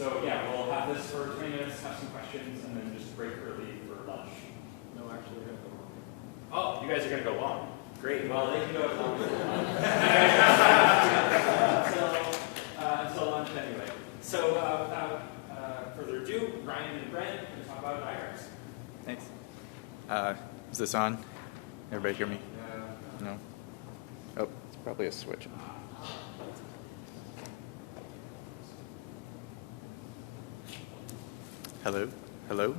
So yeah, we'll have this for 20 minutes, have some questions, and then just break early for lunch. No, actually, we're going to go long. Oh, you guys are going to go long. Great. Well, they can go as long as they want. Until lunch anyway. So without further ado, Ryan and Brent are going to talk about diagrams. Thanks. Is this on? Everybody hear me? No? Oh, it's probably a switch. Hello? Hello?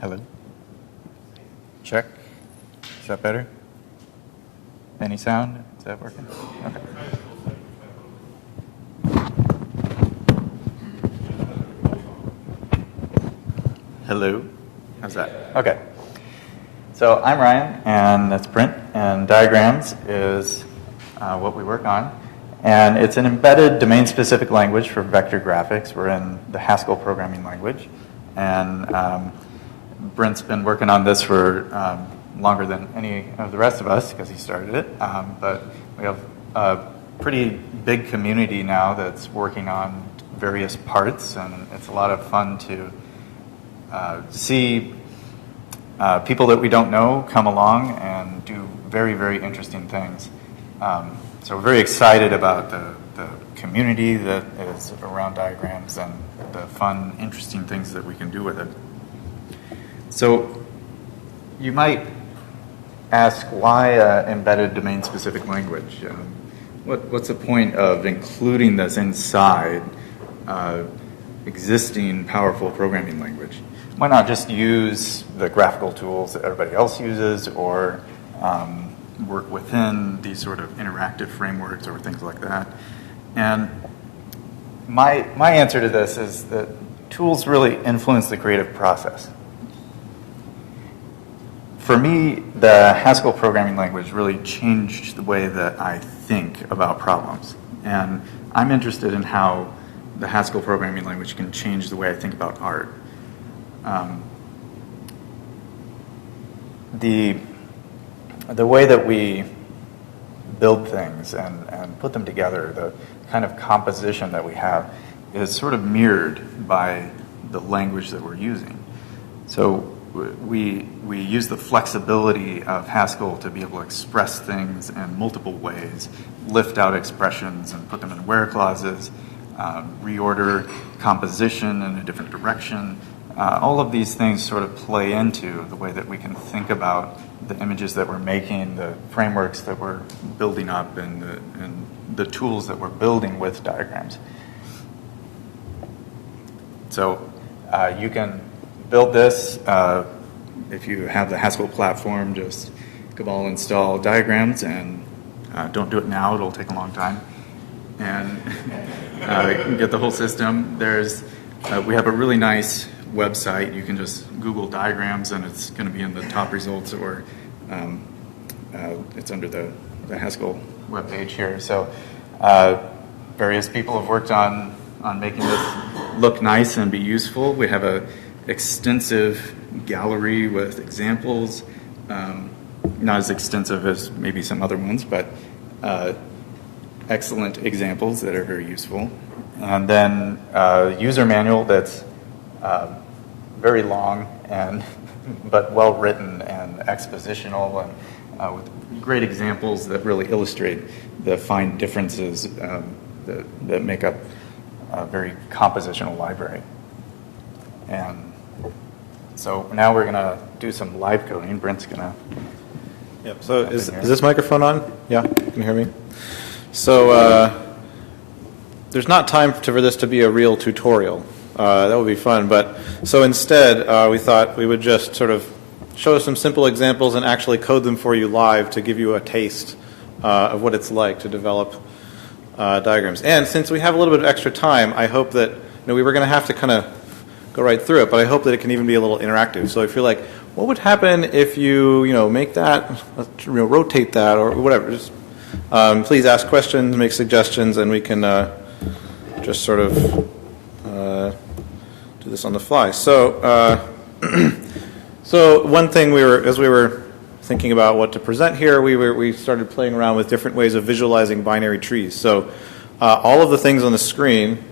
Hello? Check. Is that better? Any sound? Is that working? Okay. Hello? How's that? Okay. So I'm Ryan, and that's Brent, and diagrams is what we work on. And it's an embedded domain-specific language for vector graphics. We're in the Haskell programming language. And Brent's been working on this for longer than any of the rest of us because he started it. But we have a pretty big community now that's working on various parts, and it's a lot of fun to see people that we don't know come along and do very, very interesting things. So we're very excited about the community that is around diagrams and the fun, interesting things that we can do with it. So you might ask, why embedded domain-specific language? What's the point of including this inside existing powerful programming language? Why not just use the graphical tools that everybody else uses, or work within these sort of interactive frameworks or things like that? And my answer to this is that tools really influence the creative process. For me, the Haskell programming language really changed the way that I think about problems. And I'm interested in how the Haskell programming language can change the way I think about art. The way that we build things and put them together, the kind of composition that we have, is sort of mirrored by the language that we're using. So we use the flexibility of Haskell to be able to express things in multiple ways, lift out expressions and put them in where clauses, reorder composition in a different direction. All of these things sort of play into the way that we can think about the images that we're making, the frameworks that we're building up, and the tools that we're building with diagrams. So you can build this. If you have the Haskell platform, just cabal install diagrams, and don't do it now, it'll take a long time. And get the whole system. We have a really nice website. You can just Google diagrams, and it's going to be in the top results, or it's under the Haskell webpage here. So various people have worked on making this look nice and be useful. We have a extensive gallery with examples, not as extensive as maybe some other ones, but excellent examples that are very useful. And then a user manual that's very long but well written and expositional, and with great examples that really illustrate the fine differences that make up a very compositional library. And so now we're going to do some live coding. Brent's going to. Yep. So is this microphone on? Yeah, can you hear me? So there's not time for this to be a real tutorial. That would be fun. But so instead, we thought we would just sort of show some simple examples and actually code them for you live to give you a taste of what it's like to develop diagrams. And since we have a little bit of extra time, I hope that we were going to have to kind of go right through it, but I hope that it can even be a little interactive. So if you're like, what would happen if you make that, rotate that, or whatever? Just please ask questions, make suggestions, and we can just sort of do this on the fly. So, so one thing as we were thinking about what to present here, we started playing around with different ways of visualizing binary trees. So all of the things on the screen,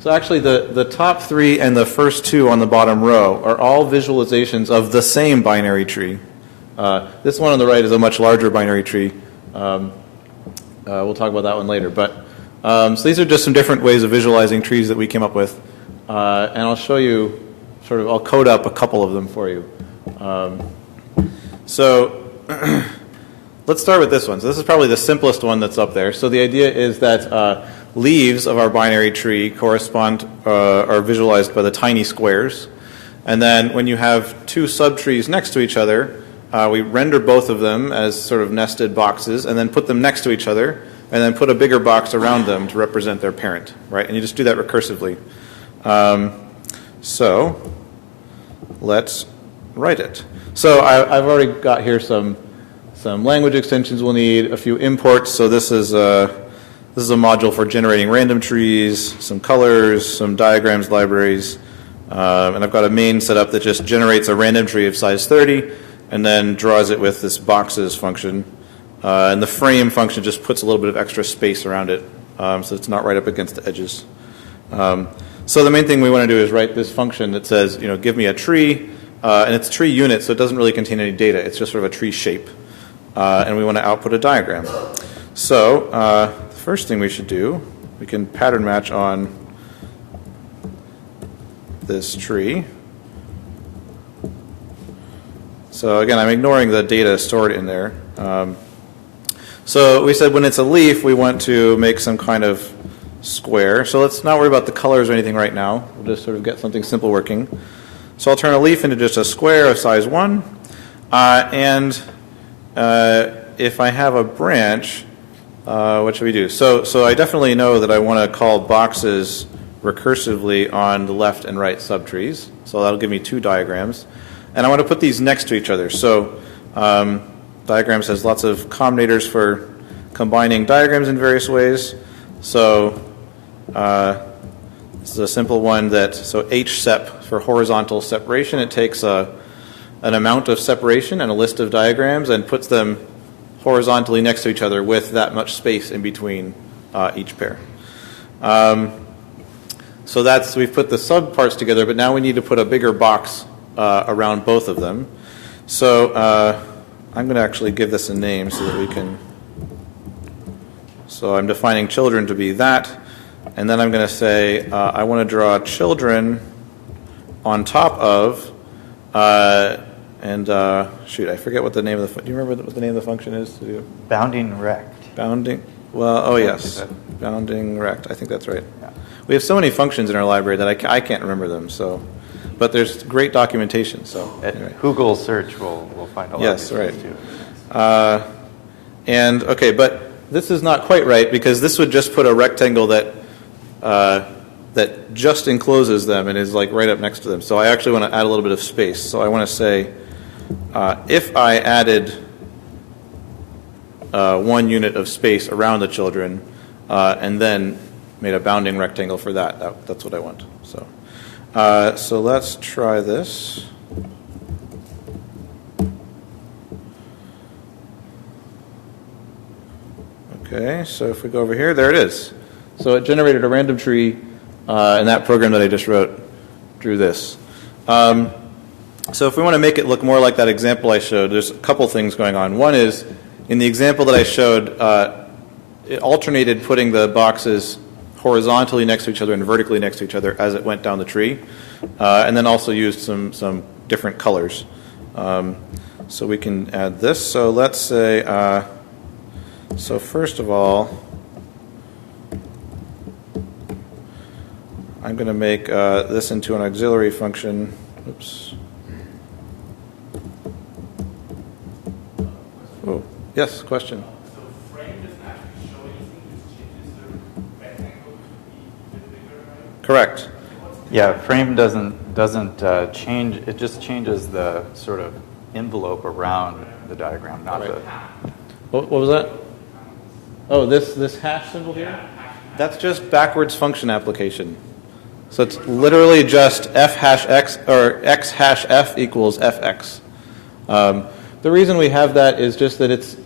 so actually the top three and the first two on the bottom row are all visualizations of the same binary tree. This one on the right is a much larger binary tree. We'll talk about that one later. But so these are just some different ways of visualizing trees that we came up with. And I'll show you, I'll code up a couple of them for you. So let's start with this one. So this is probably the simplest one that's up there. So the idea is that leaves of our binary tree correspond, are visualized by the tiny squares. And then when you have two subtrees next to each other, we render both of them as sort of nested boxes and then put them next to each other and then put a bigger box around them to represent their parent, right? And you just do that recursively. So let's write it. So I've already got here some language extensions we'll need, a few imports. So this is a module for generating random trees, some colors, some diagrams libraries, and I've got a main set up that just generates a random tree of size 30 and then draws it with this boxes function. And the frame function just puts a little bit of extra space around it, so it's not right up against the edges. So the main thing we want to do is write this function that says, give me a tree, and it's tree unit, so it doesn't really contain any data. It's just sort of a tree shape, and we want to output a diagram. So the first thing we should do, we can pattern match on this tree. So again, I'm ignoring the data stored in there. So we said when it's a leaf, we want to make some kind of square. So let's not worry about the colors or anything right now. We'll just sort of get something simple working. So I'll turn a leaf into just a square of size 1. And if I have a branch, what should we do? So I definitely know that I want to call boxes recursively on the left and right subtrees. So that'll give me 2 diagrams. And I want to put these next to each other. So diagrams has lots of combinators for combining diagrams in various ways. So this is a simple one so HSEP for horizontal separation. It takes an amount of separation and a list of diagrams and puts them horizontally next to each other with that much space in between each pair. So we've put the subparts together, but now we need to put a bigger box around both of them. So I'm going to actually give this a name so that we can. So I'm defining children to be that, and then I'm going to say I want to draw children on top of, shoot, I forget what the name of the. Do you remember what the name of the function is? Bounding rect. Bounding. Well, oh yes, bounding rect. I think that's right. Yeah. We have so many functions in our library that I can't remember them. So. But there's great documentation. So anyway. Google search will find a lot of these things too. And okay, but this is not quite right because this would just put a rectangle that just encloses them and is like right up next to them. So I actually want to add a little bit of space. So I want to say if I added 1 unit of space around the children and then made a bounding rectangle for that's what I want. So let's try this. Okay, so if we go over here, there it is. So it generated a random tree, and that program that I just wrote drew this. So if we want to make it look more like that example I showed, there's a couple things going on. One is, in the example that I showed, it alternated putting the boxes horizontally next to each other and vertically next to each other as it went down the tree, and then also used some different colors. So we can add this. So let's say, so first of all, I'm going to make this into an auxiliary function. Oops. Oh, yes, question. Correct. Yeah, frame doesn't change. It just changes the sort of envelope around the diagram, not the. What was that? Oh, this hash symbol here? That's just backwards function application. So it's literally just f hash x or x hash f equals fx. the reason we have that is just that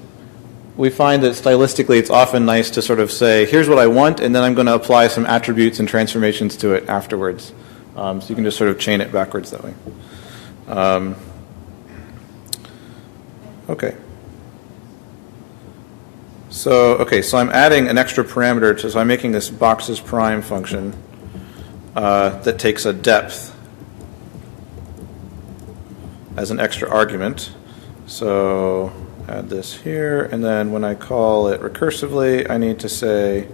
we find that stylistically it's often nice to sort of say, here's what I want, and then I'm going to apply some attributes and transformations to it afterwards. So you can just sort of chain it backwards that way. Okay. So I'm adding an extra parameter so I'm making this boxes prime function that takes a depth as an extra argument. So add this here, and then when I call it recursively, I need to say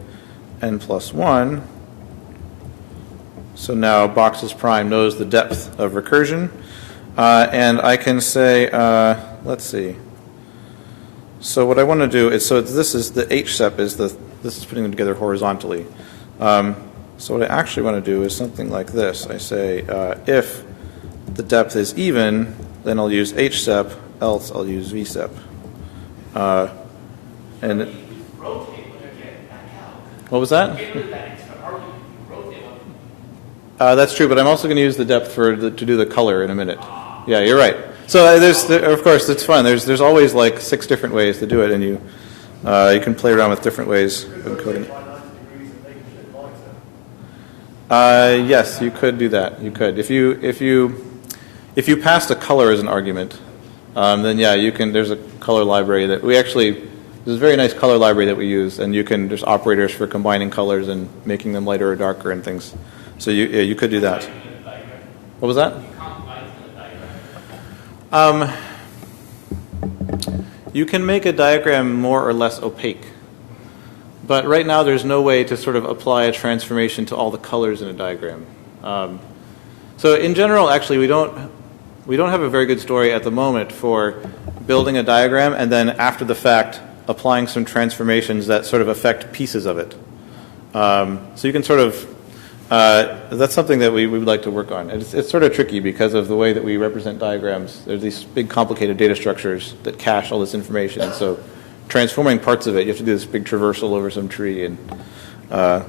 n plus 1. So now boxes prime knows the depth of recursion, and I can say, let's see. So what I want to do is, this is the h step this is putting them together horizontally. So what I actually want to do is something like this. I say if the depth is even, then I'll use h step, else I'll use v step. And what was that? That's true, but I'm also going to use the depth to do the color in a minute. Yeah, you're right. So of course, it's fun. There's always like 6 different ways to do it, and you can play around with different ways of encoding. Yes, you could do that. You could if you passed a color as an argument, then yeah, you can. There's a color library that we actually. There's a very nice color library that we use, and there's operators for combining colors and making them lighter or darker and things. So you could do that. What was that? You can make a diagram more or less opaque, but right now there's no way to sort of apply a transformation to all the colors in a diagram. So in general, actually, we don't have a very good story at the moment for building a diagram and then after the fact applying some transformations that sort of affect pieces of it. So you can sort of that's something that we would like to work on. It's sort of tricky because of the way that we represent diagrams. There's these big complicated data structures that cache all this information. And so transforming parts of it, you have to do this big traversal over some tree, and it's a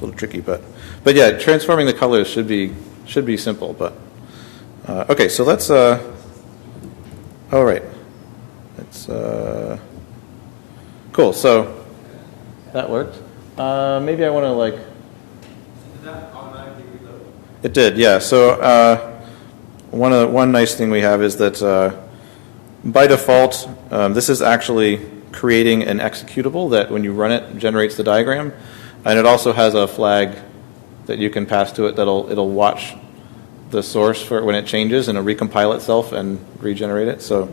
little tricky. But yeah, transforming the colors should be simple. But okay, so let's. All right, it's cool. So that worked. Maybe I want to It did, yeah. So one nice thing we have is that by default, this is actually creating an executable that when you run it generates the diagram, and it also has a flag that you can pass to it it'll watch the source for when it changes and it'll recompile itself and regenerate it. So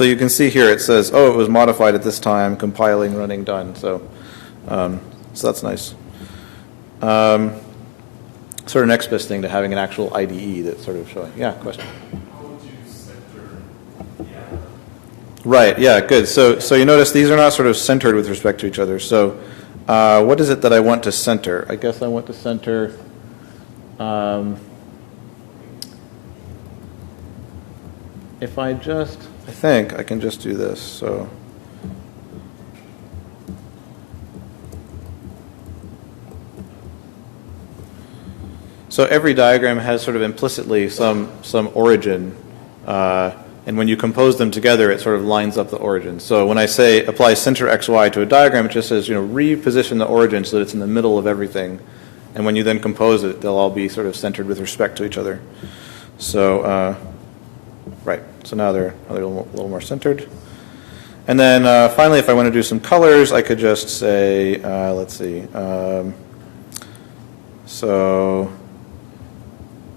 you can see here it says, oh, it was modified at this time, compiling, running, done. So that's nice. Sort of next best thing to having an actual IDE that's sort of showing. Yeah, question. How would you center the error? Right, yeah, good. So you notice these are not sort of centered with respect to each other. So what is it that I want to center? I guess I want to center if I think I can just do this. So every diagram has sort of implicitly some origin, and when you compose them together, it sort of lines up the origin. So when I say apply center XY to a diagram, it just says reposition the origin so that it's in the middle of everything, and when you then compose it, they'll all be sort of centered with respect to each other. So right. So now they're a little more centered. And then finally, if I want to do some colors, I could just say, let's see. So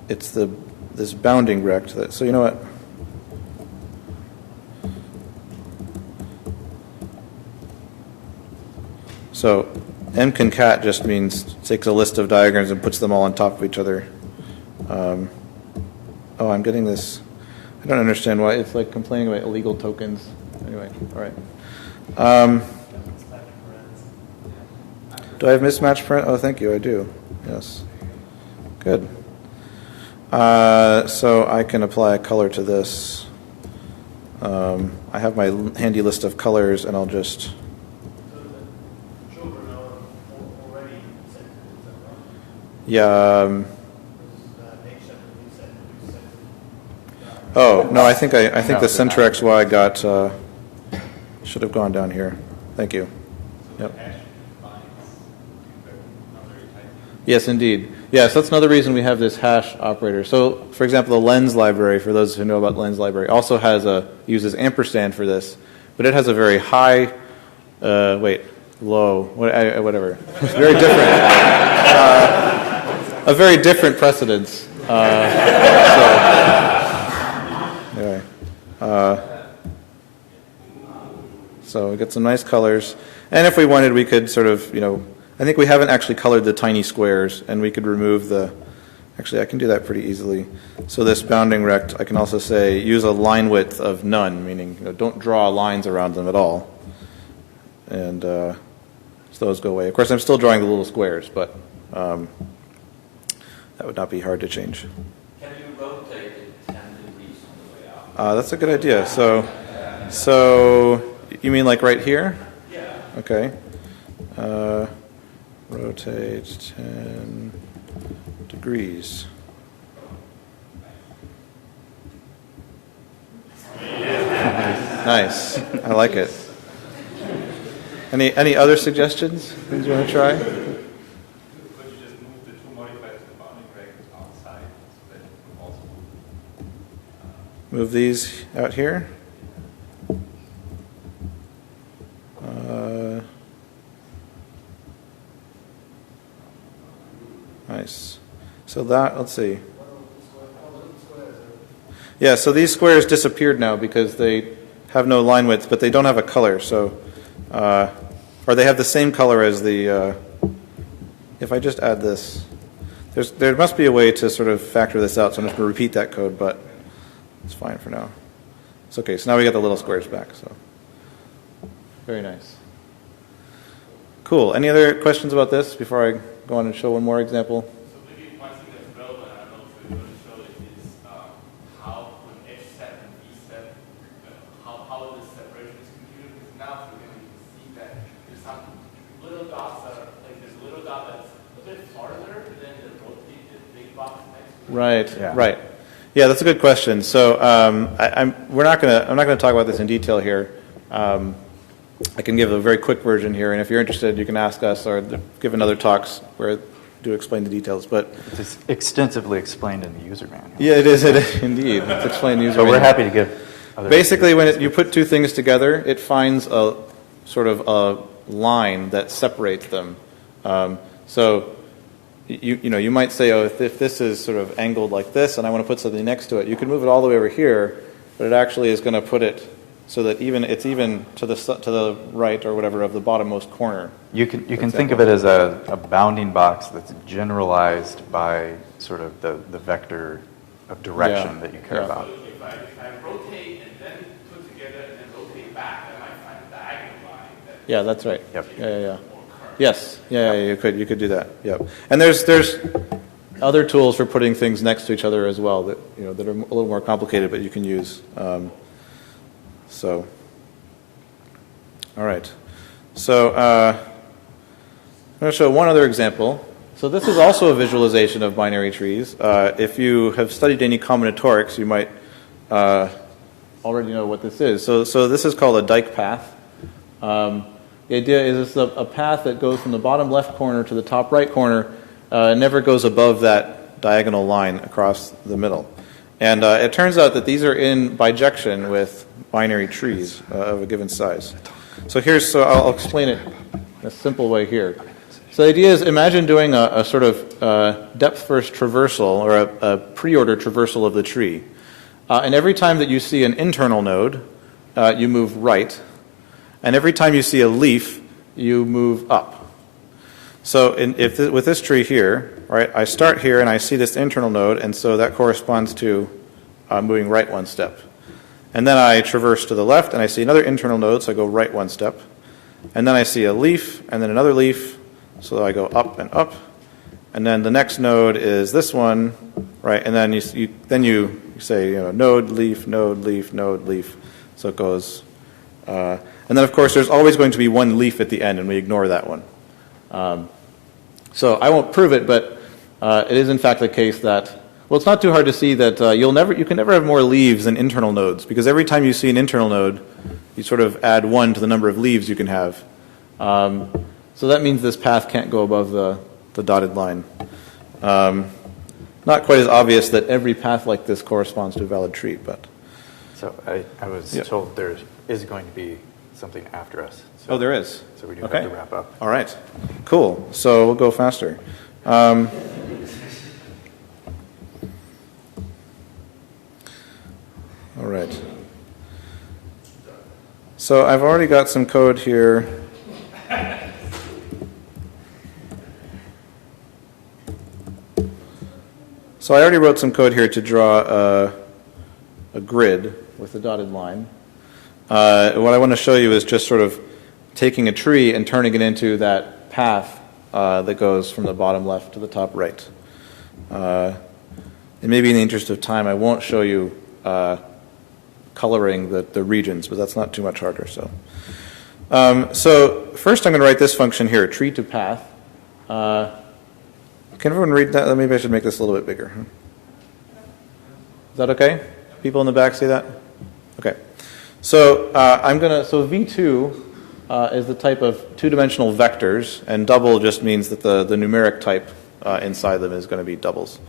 it's this bounding rect. So you know what? So mconcat just means takes a list of diagrams and puts them all on top of each other. Oh, I'm getting this. I don't understand why it's like complaining about illegal tokens. Anyway, all right. Do I have mismatch print? Oh, thank you. I do. Yes. Good. So I can apply a color to this. I have my handy list of colors, and I'll just. So the children are already centered, is that right? Yeah. Oh, no, I think No, the they're center not. XY got, should have gone down here. Thank you. Yep. Yes, indeed. Yes, that's another reason we have this hash operator. So, for example, the lens library, for those who know about lens library, also uses ampersand for this, but it has a very high, low, whatever. It's very different. A very different precedence. Anyway, so we get some nice colors, and if we wanted, we could sort of, I think we haven't actually colored the tiny squares, and we could remove actually I can do that pretty easily. So this bounding rect, I can also say use a line width of none, meaning don't draw lines around them at all, and so those go away. Of course, I'm still drawing the little squares, but that would not be hard to change. Can you rotate it 10 degrees on the way out? That's a good idea. So you mean like right here? Yeah. Okay. Rotate 10 degrees. Nice. I like it. Any other suggestions? Things you want to try? Could you just move the two modifiers to the bounding rect outside so that you can also Move these out here. Nice. So let's see. Yeah, so these squares disappeared now because they have no line width, but they don't have a color. So, or they have the same color as the. If I just add this, there must be a way to sort of factor this out. So I'm just going to repeat that code, but it's fine for now. It's okay. So now we got the little squares back. So, very nice. Cool. Any other questions about this before I go on and show one more example? So maybe one thing that's relevant, I don't know if we're going to show it, is how when H step and B step, how this separation is computed. Because now we're going to see that there's some little dots there's a little dot that's a bit farther than the rotated big box next to it. Right. Yeah. Right. Yeah, that's a good question. So I'm not going to talk about this in detail here. I can give a very quick version here, and if you're interested, you can ask us or give another talks where I do explain the details. But It's extensively explained in the user manual. yeah, it is indeed. It's explained in the user But we're manual. happy to give other Basically, when you put two things together, it finds a sort of a line that separates them. So you might say, oh, if this is sort of angled like this, and I want to put something next to it, you can move it all the way over here, but it actually is going to put it so that it's even to the right or whatever of the bottommost corner. You can think of it as a bounding box that's generalized by sort of the vector of direction Yeah. that you care Yeah. about. If I rotate and then put together and then rotate back, I might find a diagonal line that Yeah, that's right. Yep. Yeah. more curved. Yes. Yeah, you could do that. Yep. And there's other tools for putting things next to each other as well that that are a little more complicated, but you can use. So, all right. So I'm going to show one other example. So this is also a visualization of binary trees. If you have studied any combinatorics, you might already know what this is. So this is called a Dyke path. The idea is it's a path that goes from the bottom left corner to the top right corner, and never goes above that diagonal line across the middle. And it turns out that these are in bijection with binary trees of a given size. So I'll explain it in a simple way here. So the idea is, imagine doing a sort of depth-first traversal or a pre-order traversal of the tree. And every time that you see an internal node, you move right. And every time you see a leaf, you move up. So with this tree here, right, I start here and I see this internal node, and so that corresponds to moving right one step. And then I traverse to the left and I see another internal node, so I go right one step. And then I see a leaf and then another leaf, so I go up and up. And then the next node is this one, right? And then you say node, leaf, node, leaf, node, leaf. So it goes. And then of course there's always going to be one leaf at the end, and we ignore that one. So I won't prove it, but it is in fact the case that Well, it's not too hard to see that you can never have more leaves than internal nodes, because every time you see an internal node, you sort of add 1 to the number of leaves you can have. So that means this path can't go above the dotted line. Not quite as obvious that every path like this corresponds to a valid tree, but. So I was told there is going to be something after us. So, Oh, there is? So we do Okay. have to wrap up. All right. Cool. So we'll go faster. All right. So I've already got some code here. So I already wrote some code here to draw a grid with a dotted line. What I want to show you is just sort of taking a tree and turning it into that path that goes from the bottom left to the top right. And maybe in the interest of time, I won't show you coloring the regions, but that's not too much harder. So first I'm going to write this function here, tree to path. Can everyone read that? Maybe I should make this a little bit bigger. Is that okay? People in the back see that? Okay. So so V2 is the type of two-dimensional vectors, and double just means that the numeric type inside them is going to be doubles.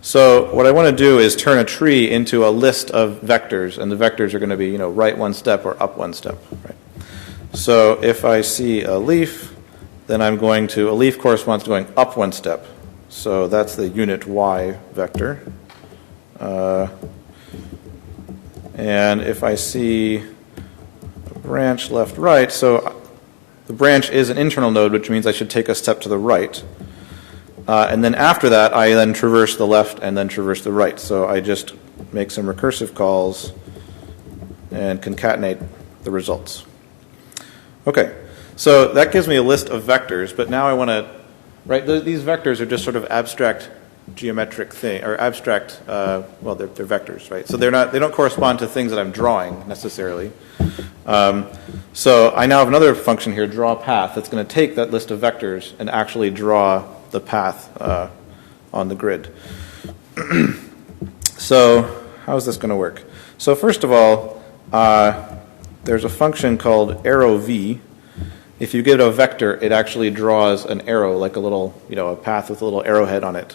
So what I want to do is turn a tree into a list of vectors, and the vectors are going to be, right 1 step or up 1 step. Right? So if I see a leaf, then a leaf corresponds to going up 1 step. So that's the unit y vector. And if I see a branch left, right, so the branch is an internal node, which means I should take a step to the right. And then after that, I then traverse the left and then traverse the right. So I just make some recursive calls and concatenate the results. Okay, so that gives me a list of vectors, but now I want to, these vectors are just sort of abstract geometric thing, or abstract, they're vectors, right? So they don't correspond to things that I'm drawing necessarily. So I now have another function here, draw path, that's going to take that list of vectors and actually draw the path on the grid. So how is this going to work? So first of all, there's a function called arrow v. If you give it a vector, it actually draws an arrow, like a little, a path with a little arrowhead on it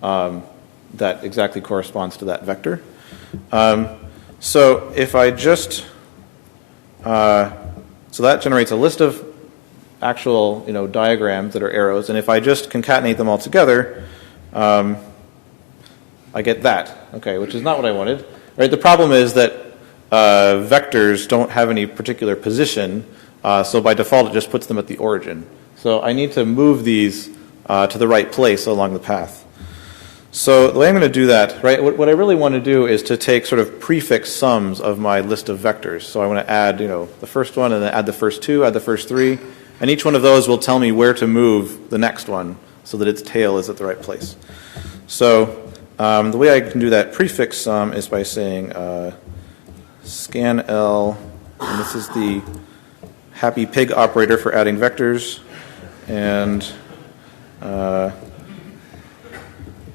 that exactly corresponds to that vector. So if I just, so that generates a list of actual, diagrams that are arrows, and if I just concatenate them all together, I get that, okay, which is not what I wanted. Right? The problem is that vectors don't have any particular position, so by default it just puts them at the origin. So I need to move these to the right place along the path. So the way I'm going to do that, right, what I really want to do is to take sort of prefix sums of my list of vectors. So I want to add, the first one, and then add the first two, add the first three, and each one of those will tell me where to move the next one so that its tail is at the right place. So the way I can do that prefix sum is by saying scanl, and this is the happy pig operator for adding vectors, and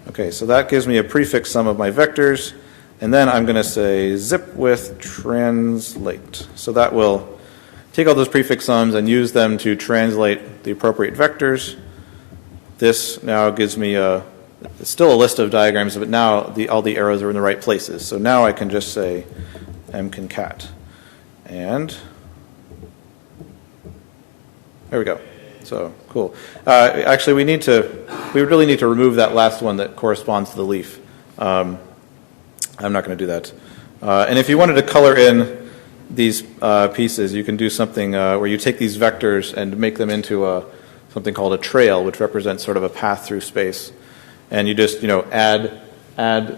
okay, so that gives me a prefix sum of my vectors, and then I'm going to say zip with translate. So that will take all those prefix sums and use them to translate the appropriate vectors. This now gives me it's still a list of diagrams, but now all the arrows are in the right places. So now I can just say mconcat, and there we go. So cool. Actually, we really need to remove that last one that corresponds to the leaf. I'm not going to do that. And if you wanted to color in these pieces, you can do something where you take these vectors and make them into something called a trail, which represents sort of a path through space. And you just add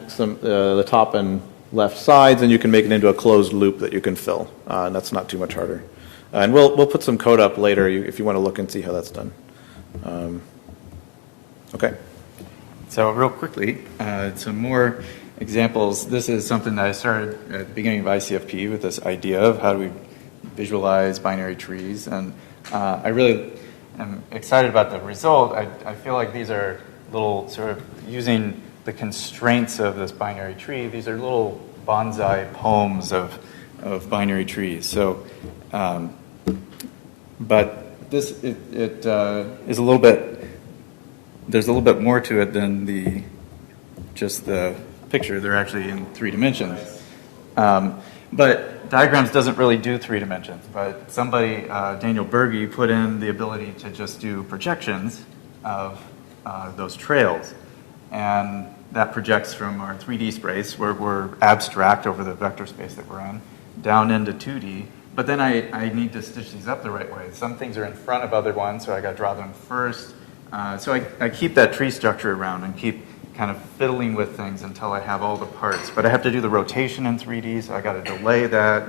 some the top and left sides, and you can make it into a closed loop that you can fill. And that's not too much harder. And we'll put some code up later if you want to look and see how that's done. Okay. So real quickly, some more examples. This is something that I started at the beginning of ICFP with this idea of how do we visualize binary trees. And I really am excited about the result. I feel like these are little sort of using the constraints of this binary tree. These are little bonsai poems of binary trees. So, but this is a little bit. There's a little bit more to it than just the picture. They're actually in 3 dimensions. But diagrams doesn't really do 3 dimensions. But somebody, Daniel Berge, put in the ability to just do projections of those trails. And that projects from our 3D space, where we're abstract over the vector space that we're in, down into 2D. But then I need to stitch these up the right way. Some things are in front of other ones, so I got to draw them first. So I keep that tree structure around and keep kind of fiddling with things until I have all the parts. But I have to do the rotation in 3D, so I got to delay that.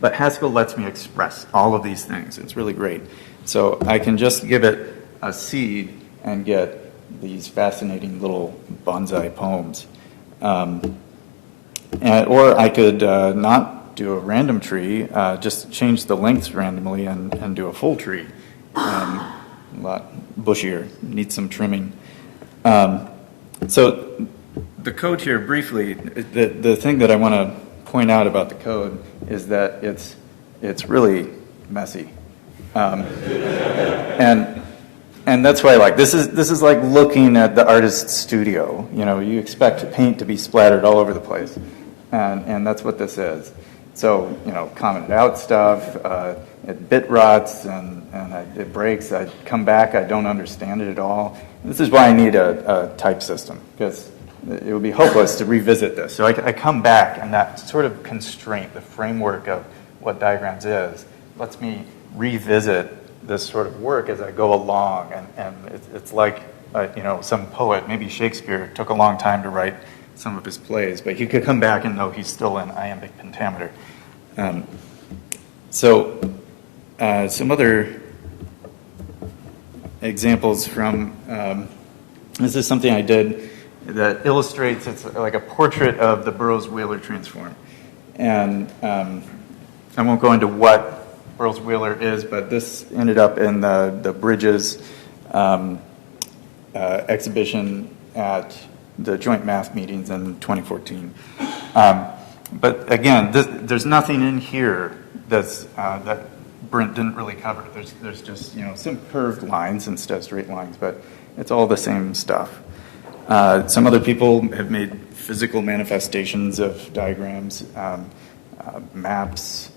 But Haskell lets me express all of these things. It's really great. So I can just give it a seed and get these fascinating little bonsai poems. Or I could not do a random tree, just change the lengths randomly and do a full tree. A lot bushier, needs some trimming. So the code here, briefly, the thing that I want to point out about the code is that it's really messy. And that's why I like this is like looking at the artist's studio. You know, you expect paint to be splattered all over the place, and that's what this is. So, you know, commented out stuff, it bit rots and it breaks. I come back, I don't understand it at all. This is why I need a type system, because it would be hopeless to revisit this. So I come back, and that sort of constraint, the framework of what diagrams is, lets me revisit this sort of work as I go along. And it's like, you know, some poet, maybe Shakespeare, took a long time to write some of his plays, but he could come back and know he's still in iambic pentameter. Some other examples from, this is something I did that illustrates, it's like a portrait of the Burrows-Wheeler Transform. And I won't go into what Burrows-Wheeler is, but this ended up in the Bridges exhibition at the joint math meetings in 2014. But again, there's nothing in here that Brent didn't really cover. There's just, you know, some curved lines instead of straight lines, but it's all the same stuff. Some other people have made physical manifestations of diagrams, maps,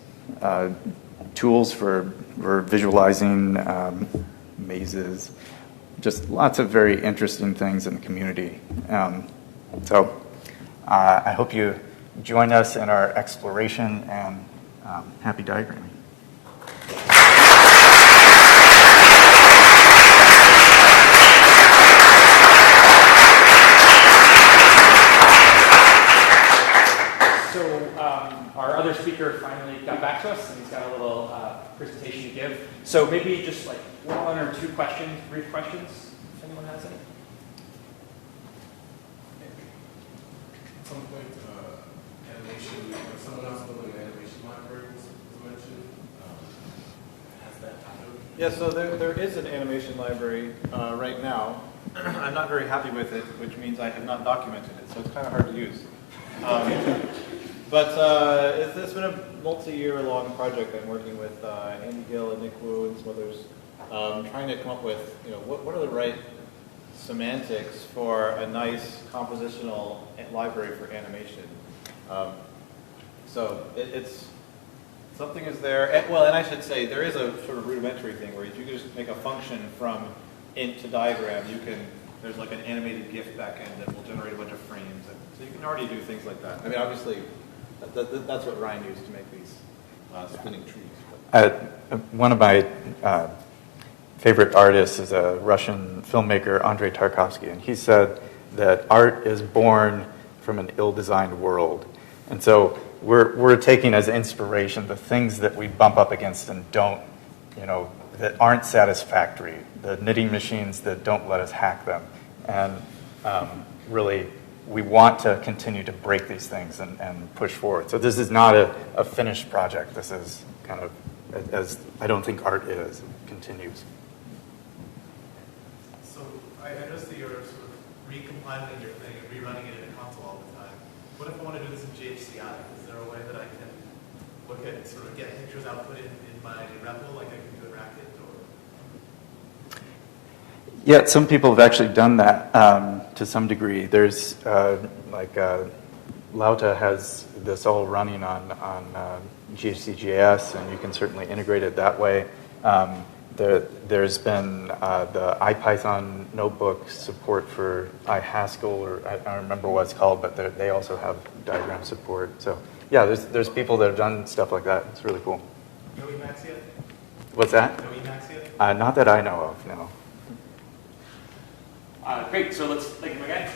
tools for visualizing mazes, just lots of very interesting things in the community. I hope you join us in our exploration, and happy diagramming. Our other speaker finally got back to us, and he's got a little presentation to give. So maybe just like 1 or 2 questions, brief questions, if anyone has any. At some point, animation, like someone else building an animation library was mentioned. Has that happened? Yeah, so there is an animation library right now. I'm not very happy with it, which means I have not documented it, so it's kind of hard to use. But it's been a multi-year-long project. I'm working with Andy Gill and Nick Wu and some others, trying to come up with, you know, what are the right semantics for a nice compositional library for animation. So it's something is there. And I should say there is a sort of rudimentary thing where if you can just make a function from int to diagram, there's like an animated GIF backend that will generate a bunch of frames. And so you can already do things like that. I mean, obviously, that's what Ryan used to make these spinning trees. One of my favorite artists is a Russian filmmaker, Andrei Tarkovsky, and he said that art is born from an ill-designed world. And so we're taking as inspiration the things that we bump up against and don't, you know, that aren't satisfactory, the knitting machines that don't let us hack them. And really, we want to continue to break these things and push forward. So this is not a finished project. This is kind of, as I don't think art is, it continues. So I noticed that you're sort of recompiling your thing and rerunning it in a console all the time. What if I want to do this in GHCI? Is there a way that I can look at, sort of get pictures output in my REPL like I can do in Racket? Or? Yeah, some people have actually done that to some degree. There's Lauta has this all running on GHCJS, and you can certainly integrate it that way. There's been the IPython notebook support for iHaskell, or I don't remember what it's called, but they also have diagram support. So yeah, there's people that have done stuff like that. It's really cool. No Emacs yet? What's that? No Emacs yet? Not that I know of, no. Great, so let's thank him again.